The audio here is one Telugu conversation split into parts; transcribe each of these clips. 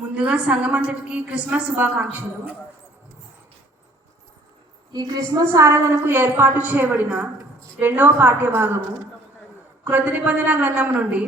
ముందుగా సంఘమంతటికి క్రిస్మస్ శుభాకాంక్షలు. ఈ క్రిస్మస్ ఆరాధనకు ఏర్పాటు చేయబడిన రెండవ పాఠ్య భాగము క్రొత్త నిబంధన గ్రంథం నుండి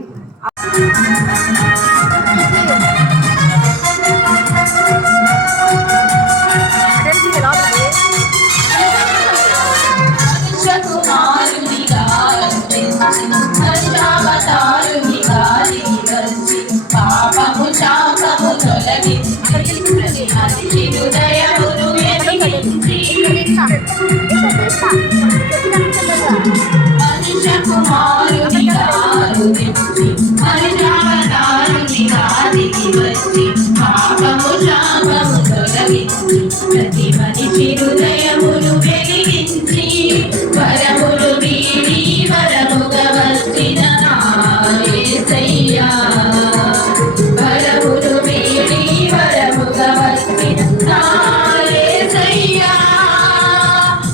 ప్రతి మనిషి హృదయమును వెలిగించి వరములు వీడి వరముగా వచ్చిన యేసయ్యా, వరములు వీడి వరముగా వచ్చిన యేసయ్యా.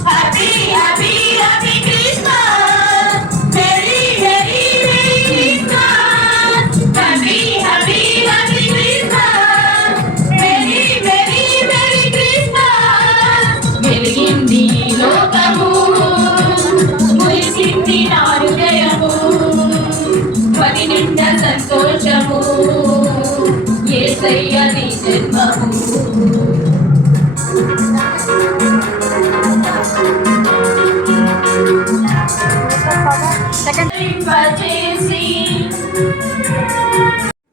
Happy happy happy Christmas, very very very Christmas, happy happy happy Christmas, very very very Christmas. వెలిగింది లోకము, మురిసింది నా హృదయము, పని నిండా సంతోషము, యేసయ్య నీ జన్మము.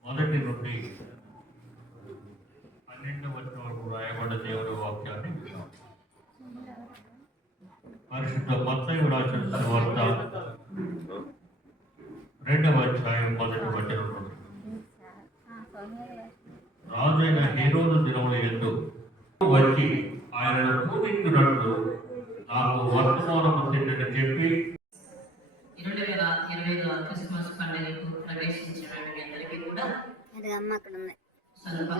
మొదటి నుండి 12వ వచనం వరకు రాయబడ్డ దేవుడి వాక్యాన్ని విన్నాం. పరిశుద్ధ మత్తయి రాసిన సువార్త 2వ అధ్యాయం 1వ వచనం నుండి. రాజైన హేరోదు దినముల యందు వచ్చి ఆయనను పూజించున్నట్లు నాకు వర్తమానము తిండని చెప్పి 2025 క్రిస్మస్ పండుగకు ప్రవేశించిన మీ అందరికీ కూడా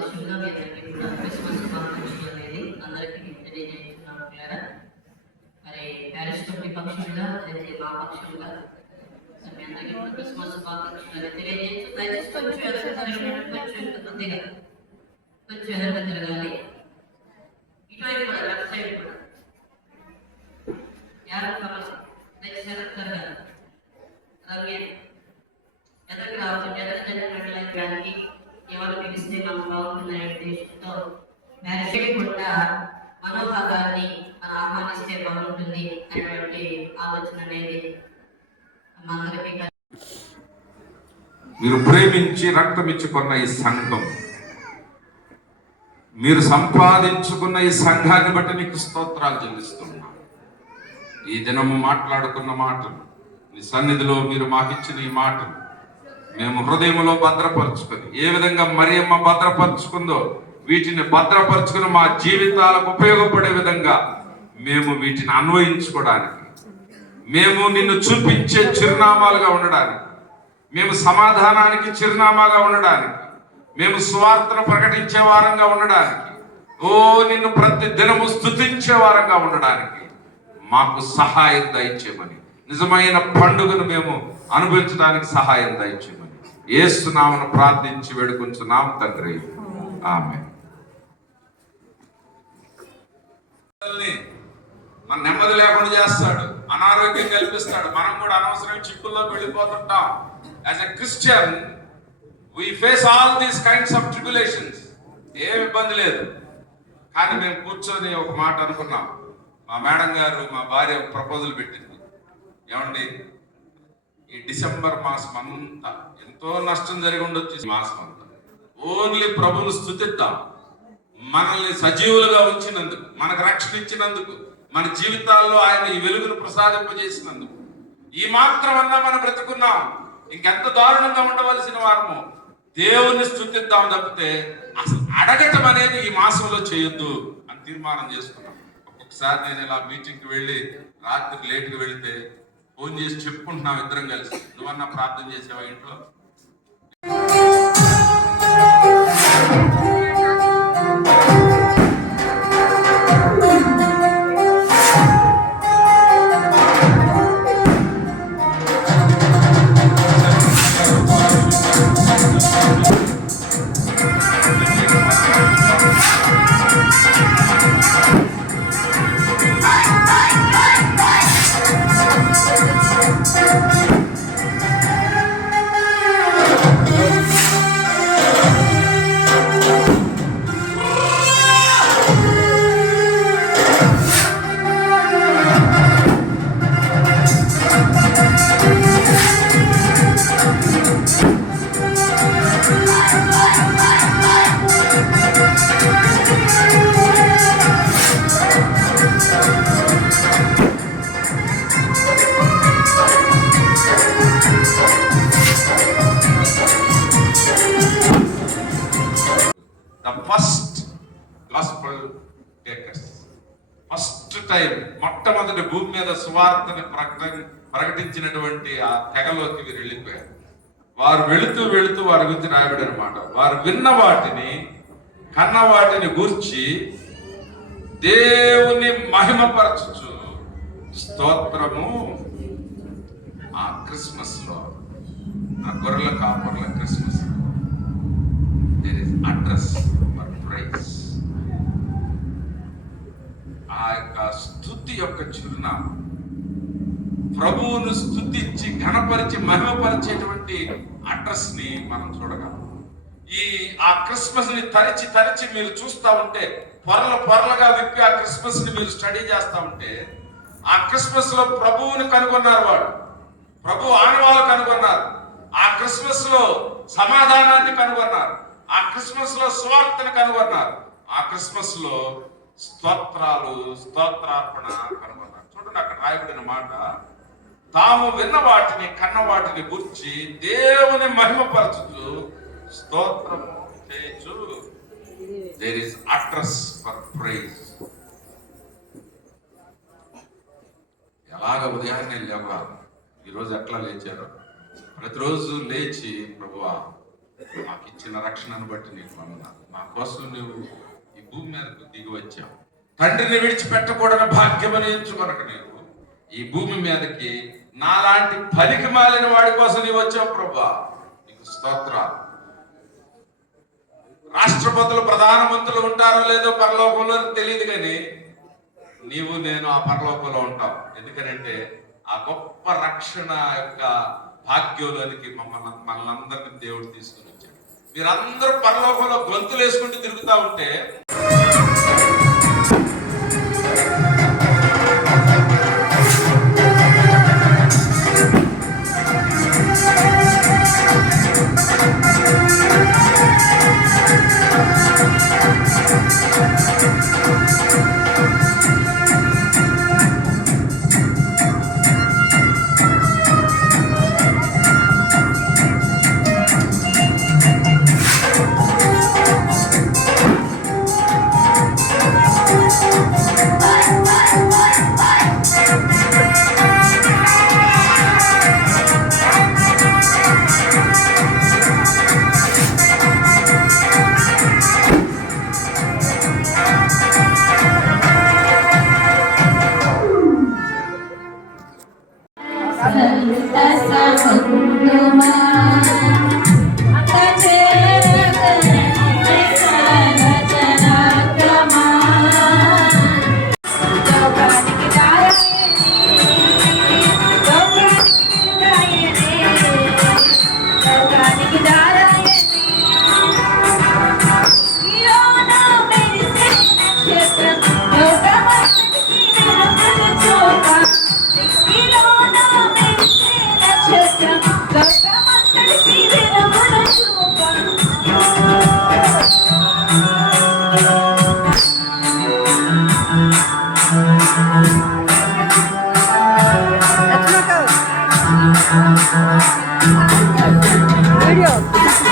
పక్షులుగా మీ అందరికీ కూడా క్రిస్మస్ శుభాకాంక్షలు అనేది అందరికీ తెలియజేస్తున్నాను. మరి ప్యారిస్ కమిటీ పక్షులుగా అయితే మా పక్షులుగా మీ అందరికీ కూడా క్రిస్మస్ శుభాకాంక్షలు అనేది తెలియజేస్తూ దయచేసి కొంచెం ఎదురు కొద్దిగా కొంచెం ఎదురుగా తిరగాలి. ఇటువైపు కూడా లెఫ్ట్ సైడ్ కూడా యారు కమలం దయచేసి ఎదురు తిరగాలి. అలాగే ఎదురుకు రావచ్చు. ఎదురు జరిగినట్లయితే ఎవరు పిలిస్తే మనం బాగుంటుందనే ఉద్దేశంతో కూడా మనోభాగాన్ని మనం ఆహ్వానిస్తే బాగుంటుంది అనేటువంటి ఆలోచన అనేది అందరికీ. మీరు ప్రేమించి రక్తమిచ్చుకున్న ఈ సంఘం, మీరు సంపాదించుకున్న ఈ సంఘాన్ని బట్టి నీకు స్తోత్రాలు చెల్లిస్తున్నా. ఈ దినము మాట్లాడుకున్న మాటలు, నీ సన్నిధిలో మీరు మాకిచ్చిన ఈ మాటలు మేము హృదయంలో భద్రపరుచుకొని, ఏ విధంగా మరియమ్మ భద్రపరుచుకుందో వీటిని భద్రపరుచుకుని మా జీవితాలకు ఉపయోగపడే విధంగా మేము వీటిని అన్వయించుకోవడానికి, మేము నిన్ను చూపించే చిరునామాలుగా ఉండడానికి, మేము సమాధానానికి చిరునామాగా ఉండడానికి, మేము స్వార్థను ప్రకటించే వారంగా ఉండడానికి, నిన్ను ప్రతి దినము స్తుతించే వారంగా ఉండడానికి మాకు సహాయం దయచేయమని, నిజమైన పండుగను మేము అనుభవించడానికి సహాయం దయచేయమని యేసు నామమున ప్రార్థించి వేడుకొంచున్నాం తండ్రి, ఆమేన్. మన నెమ్మది లేకుండా చేస్తాడు, అనారోగ్యం కల్పిస్తాడు. మనం కూడా అనవసరం చిక్కుల్లోకి వెళ్ళిపోతుంటాం. As a Christian we face all these kinds of tribulations. ఏం ఇబ్బంది లేదు. కానీ మేము కూర్చొని ఒక మాట అనుకున్నాం. మా మేడం గారు మా భార్య ప్రపోజల్ పెట్టింది, ఏమండి ఈ డిసెంబర్ మాసం అంతా ఎంతో నష్టం జరిగి ఉండొచ్చు. ఈ మాసం అంతా ఓన్లీ ప్రభువును స్తుతిద్దాం. మనల్ని సజీవులుగా ఉంచినందుకు, మనకు రక్షణ ఇచ్చినందుకు, మన జీవితాల్లో ఆయన ఈ వెలుగును ప్రసాదింపజేసినందుకు ఈ మాత్రమన్నా మనం బ్రతుకున్నాం. ఇంకెంత దారుణంగా ఉండవలసిన వారము. దేవుణ్ణి స్తుతిద్దాం తప్పితే అసలు అడగటం అనేది ఈ మాసంలో చేయొద్దు అని తీర్మానం చేసుకున్నాం. ఒక్కొక్కసారి నేను ఇలా మీటింగ్కి వెళ్ళి రాత్రి లేట్గా వెళితే ఫోన్ చేసి చెప్పుకుంటున్నాం ఇద్దరం కలిసి, నువ్వన్నా ప్రార్థన చేసావా ఇంట్లో? The first gospel takers. First time మొట్టమొదటి భూమి మీద సువార్తని ప్రకటించినటువంటి ఆ తెగలోకి వీరు వెళ్ళిపోయారు. వారు వెళుతూ వెళుతూ వారి గురించి రాయబడి అనమాట. వారు విన్న వాటిని కన్న వాటిని గూర్చి దేవుని మహిమపరచుచు స్తోత్రము. ఆ క్రిస్మస్ లో, ఆ గొర్రెల కాపర్ల క్రిస్మస్ లో there is address for praise. ఆ యొక్క స్తుతి యొక్క చిరునామా, ప్రభువును స్తుతించి ఘనపరిచి మహిమపరిచేటువంటి అడ్రస్ ని మనం చూడగలం. ఆ క్రిస్మస్ ని తరిచి తరిచి మీరు చూస్తా ఉంటే, పొరలుగా విప్పి ఆ క్రిస్మస్ ని మీరు స్టడీ చేస్తా ఉంటే, ఆ క్రిస్మస్ లో ప్రభువుని కనుగొన్నారు. వాడు ప్రభు ఆనవాళ్ళు కనుగొన్నారు. ఆ క్రిస్మస్ లో సమాధానాన్ని కనుగొన్నారు. ఆ క్రిస్మస్ లో స్వార్థను కనుగొన్నారు. ఆ క్రిస్మస్ లో స్తోత్రార్పణ కనుగొన్నారు. చూడండి, అక్కడ రాయబడిన మాట, తాము విన్న వాటిని కన్న వాటిని గుర్చి దేవుని మహిమపరచుచు స్తోత్రం చేయొచ్చు. There is address for praise. ఎలాగ ఉదయాన్నే లేవాలి, ఈరోజు ఎట్లా లేచారో ప్రతిరోజు లేచి, ప్రభువా మాకు ఇచ్చిన రక్షణను బట్టి నీకు వందనాలు, మా కోసం నువ్వు ఈ భూమి మీదకు దిగి వచ్చావు, తండ్రిని విడిచిపెట్టకూడని భాగ్యమని ఎంచుకొనక నీవు ఈ భూమి మీదకి నాలాంటి పనికి మాలిన వాడి కోసం నీవు వచ్చావు ప్రభువా, నీకు స్తోత్రాలు. రాష్ట్రపతులు ప్రధానమంత్రులు ఉంటారో లేదో పరలోకంలో తెలియదు, కానీ నీవు నేను ఆ పరలోకంలో ఉంటాం. ఎందుకనంటే ఆ గొప్ప రక్షణ యొక్క భాగ్యంలోనికి మనల్ని అందరినీ దేవుడు తీసుకుని వచ్చాడు. మీరందరూ పరలోకంలో గొంతులు వేసుకుంటూ తిరుగుతా ఉంటే Video.